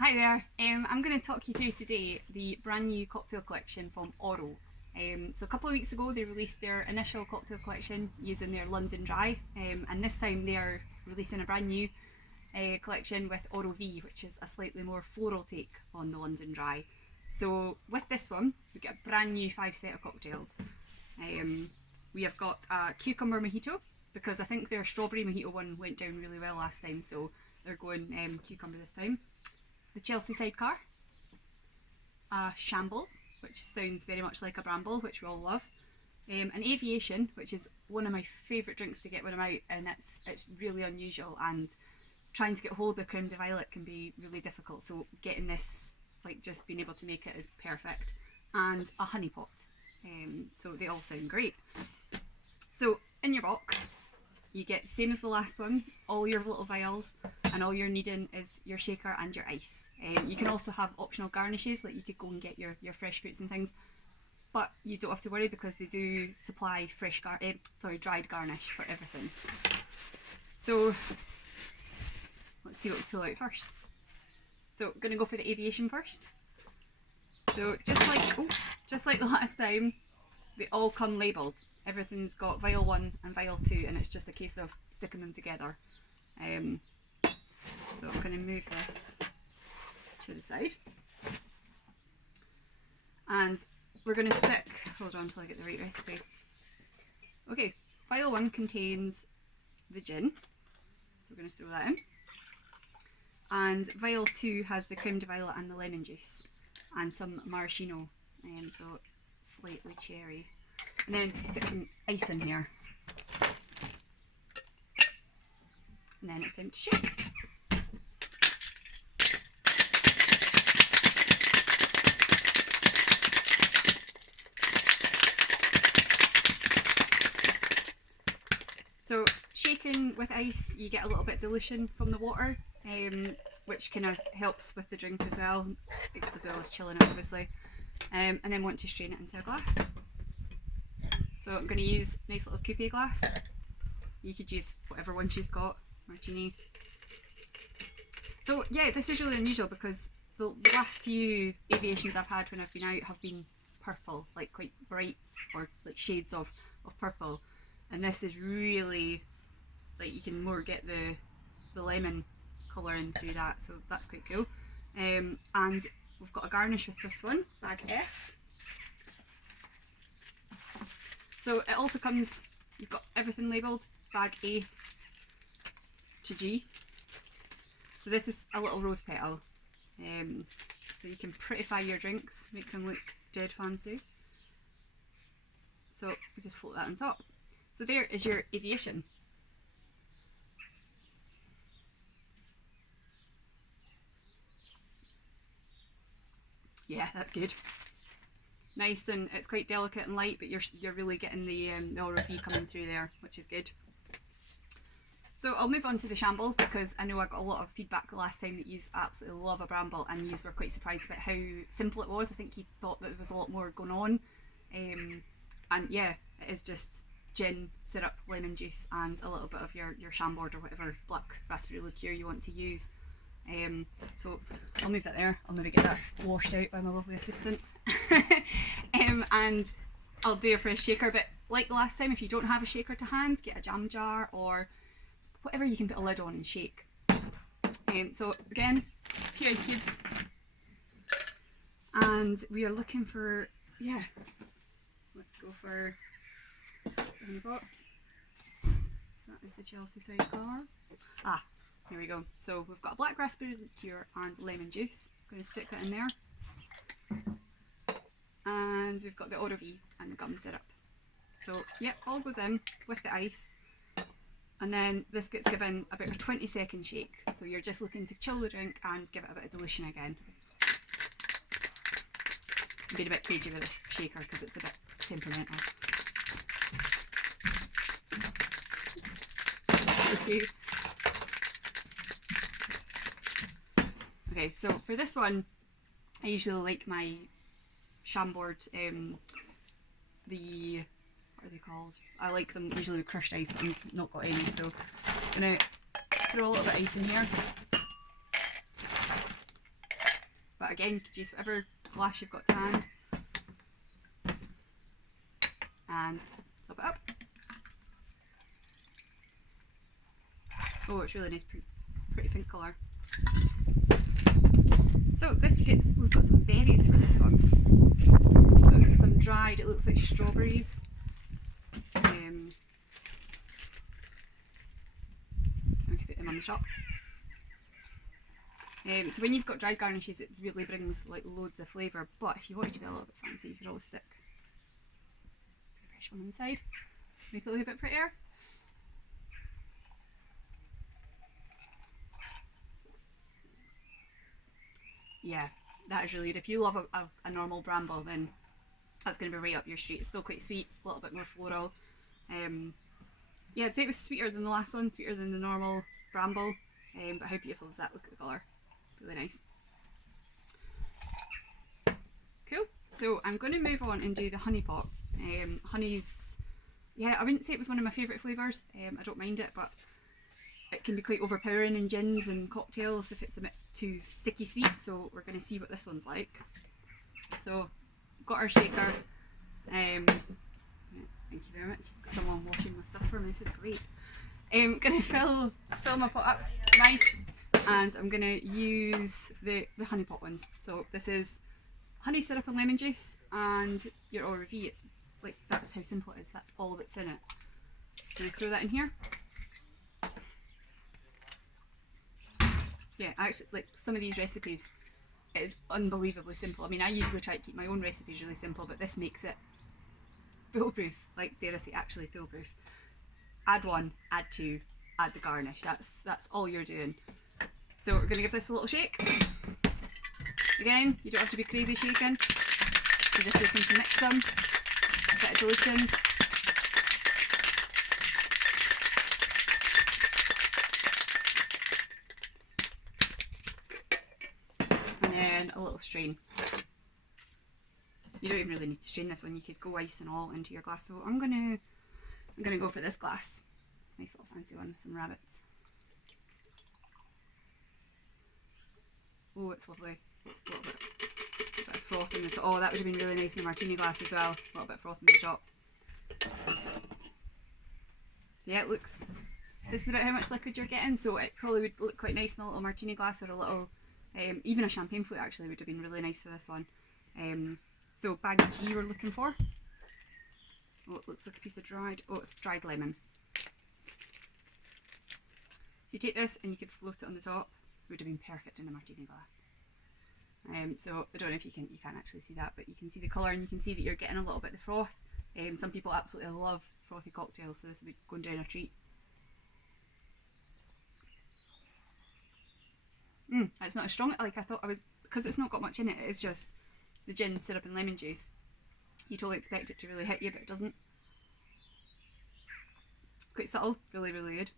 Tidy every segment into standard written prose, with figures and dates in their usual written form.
Hi there, I'm going to talk you through today the brand new cocktail collection from Oro. So a couple of weeks ago they released their initial cocktail collection using their London Dry, and this time they are releasing a brand new collection with Oro V, which is a slightly more floral take on the London Dry. So with this one, we get a brand new 5 set of cocktails. We have got a cucumber mojito, because I think their strawberry mojito one went down really well last time, so they're going cucumber this time. The Chelsea sidecar, a shambles, which sounds very much like a bramble, which we all love, an aviation, which is one of my favourite drinks to get when I'm out, and it's really unusual, and trying to get hold of creme de violet can be really difficult, so getting this, like just being able to make it, is perfect, and a honey pot. So they all sound great. So in your box you get the same as the last one, all your little vials, and all you're needing is your shaker and your ice. You can also have optional garnishes, like you could go and get your fresh fruits and things, but you don't have to worry because they do supply dried garnish for everything. So let's see what we pull out first. So I'm gonna go for the aviation first. So just like the last time, they all come labelled. Everything's got vial 1 and vial 2, and it's just a case of sticking them together. So I'm going to move this to the side, and we're going to stick, hold on until I get the right recipe. Okay, vial 1 contains the gin, so we're going to throw that in, and vial 2 has the creme de violet and the lemon juice and some maraschino, so slightly cherry. And then stick some ice in here, and then it's time to shake. So shaking with ice, you get a little bit dilution from the water, which kind of helps with the drink as well as chilling it, obviously. And then want to strain it into a glass. So I'm going to use a nice little coupe glass. You could use whatever ones you've got, martini. So yeah, this is really unusual because the last few aviations I've had when I've been out have been purple, like quite bright, or like shades of purple. And this is really, like, you can more get the lemon colouring through that, so that's quite cool. And we've got a garnish with this one, bag F. So it also comes, you've got everything labelled, bag A to G. So this is a little rose petal. So you can prettify your drinks, make them look dead fancy. So we just float that on top. So there is your aviation. Yeah, that's good. Nice, and it's quite delicate and light, but you're really getting the Oro V coming through there, which is good. So I'll move on to the shambles, because I know I got a lot of feedback the last time that you absolutely love a bramble, and you were quite surprised about how simple it was. I think you thought that there was a lot more going on, and yeah, it is just gin, syrup, lemon juice, and a little bit of your Chambord or whatever black raspberry liqueur you want to use. So I'll move that there. I'll maybe get that washed out by my lovely assistant. And I'll do a fresh shaker, but like the last time, if you don't have a shaker to hand, get a jam jar or whatever you can put a lid on and shake. So again, a few ice cubes, and we are looking for, yeah, let's go for, that is the Chelsea sidecar. Here we go. So we've got a black raspberry liqueur and lemon juice. I'm going to stick that in there. And we've got the Oro V and gum syrup. So yep, all goes in with the ice. And then this gets given about a 20-second shake. So you're just looking to chill the drink and give it a bit of dilution again. I'm being a bit cagey with this shaker because it's a bit temperamental. Okay, so for this one, I usually like my Chambord, the, what are they called? I like them usually with crushed ice, but I've not got any, so I'm going to throw a little bit of ice in here. but again, you could use whatever glass you've got to hand. And top it up. Oh, it's really nice, pretty pink colour. So we've got some berries for this one. So it's some dried, it looks like strawberries. We can put them on the top. So when you've got dried garnishes, it really brings like loads of flavour, but if you want it to be a little bit fancy, you could always stick a fresh one on the side, make it look a bit prettier. Yeah, that is really good. If you love a normal bramble, then that's going to be right up your street. It's still quite sweet, a little bit more floral. Yeah, I'd say it was sweeter than the last one, sweeter than the normal bramble, but how beautiful is that? Look at the colour, really nice. Cool, so I'm going to move on and do the honey pot. Honey's, yeah, I wouldn't say it was one of my favourite flavours. I don't mind it, but it can be quite overpowering in gins and cocktails if it's a bit too sticky sweet, so we're going to see what this one's like. So, got our shaker. Thank you very much. Got someone washing my stuff for me, this is great. I'm going to fill my pot up nice, and I'm going to use the honey pot ones. So this is honey syrup and lemon juice and your Eau Revie. It's like, that's how simple it is, that's all that's in it. I'm going to throw that in here. Yeah, actually, like some of these recipes, it is unbelievably simple. I mean, I usually try to keep my own recipes really simple, but this makes it foolproof. Like, dare I say, actually foolproof. Add one, add two, add the garnish. That's all you're doing. So we're going to give this a little shake. Again, you don't have to be crazy shaking. You're just looking to mix them. A bit of dilution. A little strain. You don't even really need to strain this one, you could go ice and all into your glass. So I'm gonna go for this glass. Nice little fancy one with some rabbits. Oh, it's lovely. A little bit of froth in the top. Oh, that would have been really nice in a martini glass as well. A little bit of froth in the top. So yeah, it looks, this is about how much liquid you're getting, so it probably would look quite nice in a little martini glass or a little even a champagne flute actually would have been really nice for this one. So bag G we're looking for. Oh, it looks like a piece of dried, oh, it's dried lemon. So you take this and you could float it on the top. It would have been perfect in a martini glass. So I don't know if you can't actually see that, but you can see the colour and you can see that you're getting a little bit of the froth. Some people absolutely love frothy cocktails, so this will be going down a treat. It's not as strong like I thought I was, because it's not got much in it. It's just the gin, syrup and lemon juice. You totally expect it to really hit you, but it doesn't. It's quite subtle, really, really good.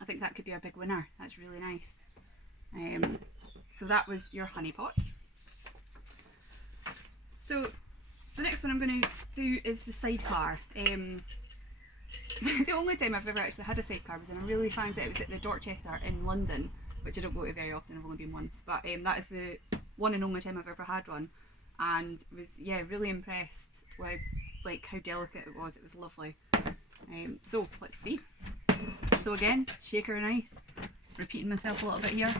I think that could be our big winner. That's really nice. So that was your honey pot. So the next one I'm going to do is the sidecar. The only time I've ever actually had a sidecar was in a really fancy, it was at the Dorchester in London, which I don't go to very often, I've only been once, but that is the one and only time I've ever had one, and was, yeah, really impressed with like how delicate it was lovely. So let's see. So again, shaker and ice, repeating myself a little bit here,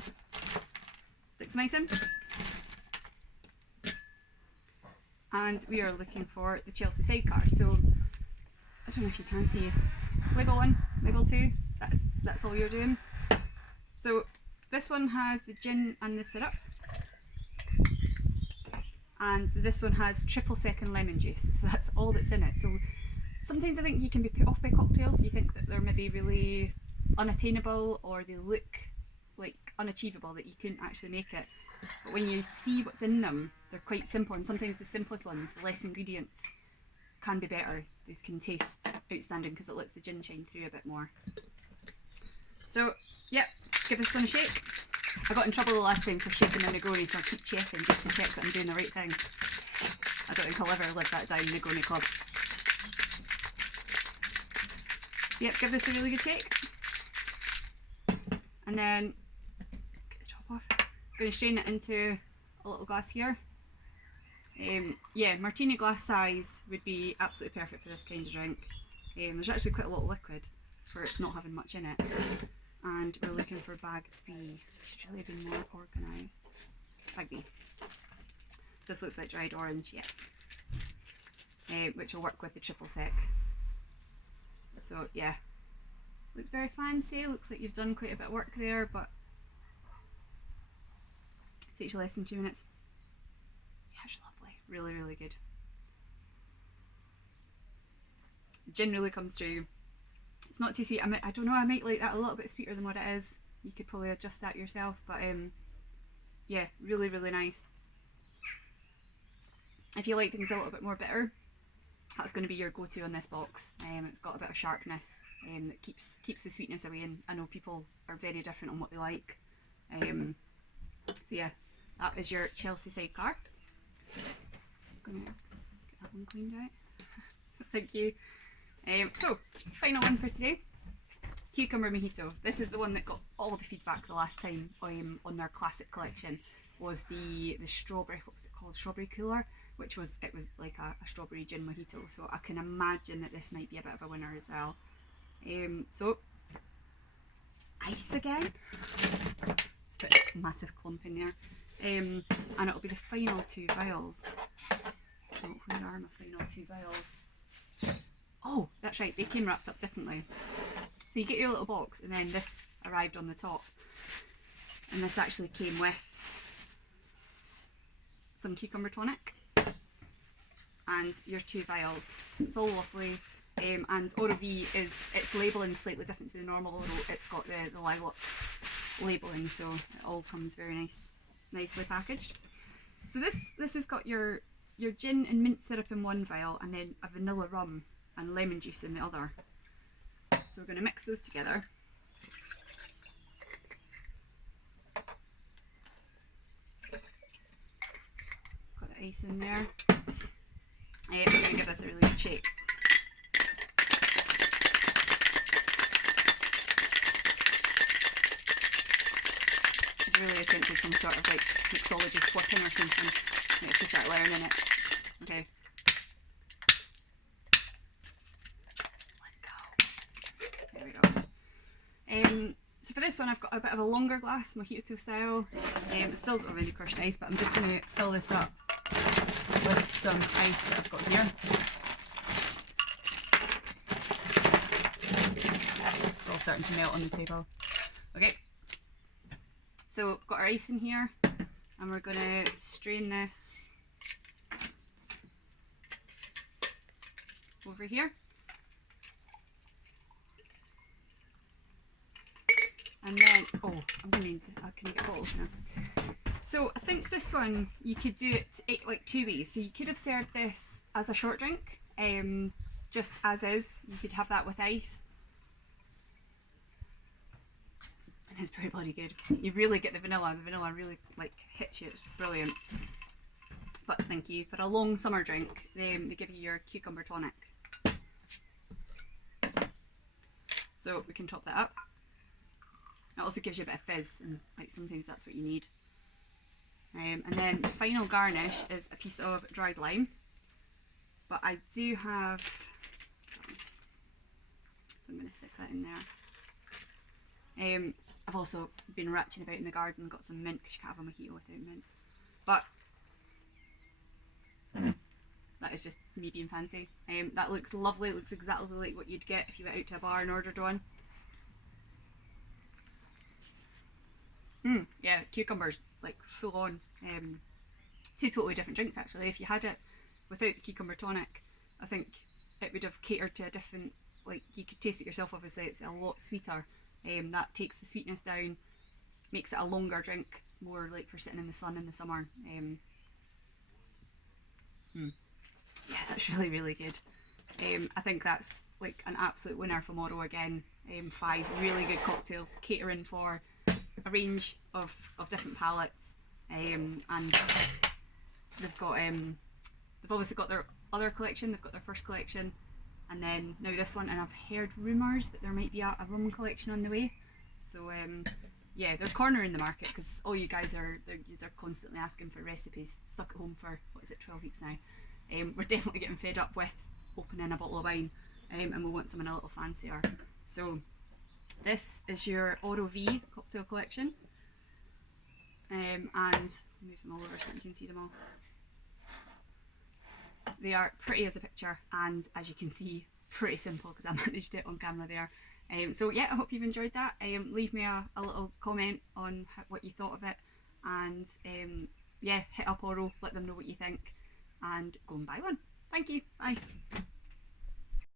stick some ice in, and we are looking for the Chelsea sidecar. So I don't know if you can see label 1, label 2, that's all you're doing. So this one has the gin and the syrup, and this one has triple second lemon juice, so that's all that's in it. So sometimes I think you can be put off by cocktails, you think that they're maybe really unattainable or they look like unachievable, that you couldn't actually make it, but when you see what's in them, they're quite simple, and sometimes the simplest ones, the less ingredients, can be better. They can taste outstanding because it lets the gin shine through a bit more. So yep, give this one a shake. I got in trouble the last time for shaking the Negroni, so I'll keep checking just to check that I'm doing the right thing. I don't think I'll ever live that down, Negroni Club. So yep, give this a really good shake. And then, get the top off. I'm going to strain it into a little glass here. Yeah, martini glass size would be absolutely perfect for this kind of drink. There's actually quite a lot of liquid for it not having much in it. And we're looking for bag B. Should really have been more organised. Bag B. This looks like dried orange, yeah. Which will work with the triple sec. So yeah, looks very fancy. Looks like you've done quite a bit of work there, but it takes you less than 2 minutes. Yeah, it's lovely. Really, really good. Gin really comes through. It's not too sweet. I don't know, I might like that a little bit sweeter than what it is. You could probably adjust that yourself, but yeah, really, really nice. If you like things a little bit more bitter, that's going to be your go-to on this box. It's got a bit of sharpness that keeps the sweetness away, and I know people are very different on what they like. So yeah, that is your Chelsea sidecar. I'm going to get that one cleaned out. Thank you. So, final one for today. Cucumber Mojito. This is the one that got all the feedback the last time on their classic collection. Was the strawberry, what was it called? Strawberry Cooler, which was, it was like a strawberry gin mojito. So I can imagine that this might be a bit of a winner as well. So, ice again. It's a bit of a massive clump in there. And it'll be the final 2 vials. So where are my final 2 vials? Oh, that's right, they came wrapped up differently. So you get your little box, and then this arrived on the top. And this actually came with some cucumber tonic and your 2 vials. It's all lovely. And Oral-V its labelling slightly different to the normal Oral. It's got the lilac labelling, so it all comes very nicely packaged. So this has got your gin and mint syrup in one vial, and then a vanilla rum and lemon juice in the other. So we're going to mix those together. Got the ice in there. We're going to give this a really good shake. She's really attempted some sort of like mixology flipping or something. I have to start learning it. Okay. There we go. So for this one I've got a bit of a longer glass, mojito style. It's still got really crushed ice, but I'm just going to fill this up with some ice that I've got here. It's all starting to melt on the table. Okay, so we've got our ice in here, and we're going to strain this over here. And then, oh, can I get bottles now? So I think this one, you could do it like 2 ways. So you could have served this as a short drink, just as is. You could have that with ice. And it's pretty bloody good. You really get the vanilla. The vanilla really like hits you. It's brilliant. But thank you. For a long summer drink, they give you your cucumber tonic. So we can top that up. It also gives you a bit of fizz, and like sometimes that's what you need. And then the final garnish is a piece of dried lime. But I do have, so I'm going to stick that in there. I've also been ratching about in the garden, got some mint, because you can't have a mojito without mint. But that is just me being fancy. That looks lovely. It looks exactly like what you'd get if you went out to a bar and ordered one. Yeah, cucumbers, like full on. 2 totally different drinks actually. If you had it without the cucumber tonic, I think it would have catered to a different, like you could taste it yourself obviously, it's a lot sweeter. That takes the sweetness down, makes it a longer drink, more like for sitting in the sun in the summer. Yeah, that's really, really good. I think that's like an absolute winner from Oro again. 5 really good cocktails, catering for a range of different palates, and they've got they've obviously got their other collection, they've got their first collection, and then now this one, and I've heard rumours that there might be a rum collection on the way. So yeah, they're cornering the market because all you guys are constantly asking for recipes. Stuck at home for what is it, 12 weeks now. We're definitely getting fed up with opening a bottle of wine, and we want something a little fancier. So this is your Oro V cocktail collection, and move them all over so you can see them all. They are pretty as a picture, and as you can see, pretty simple because I managed it on camera there. So yeah, I hope you've enjoyed that. Leave me a little comment on what you thought of it, and yeah, hit up Oro, let them know what you think, and go and buy one. Thank you. Bye.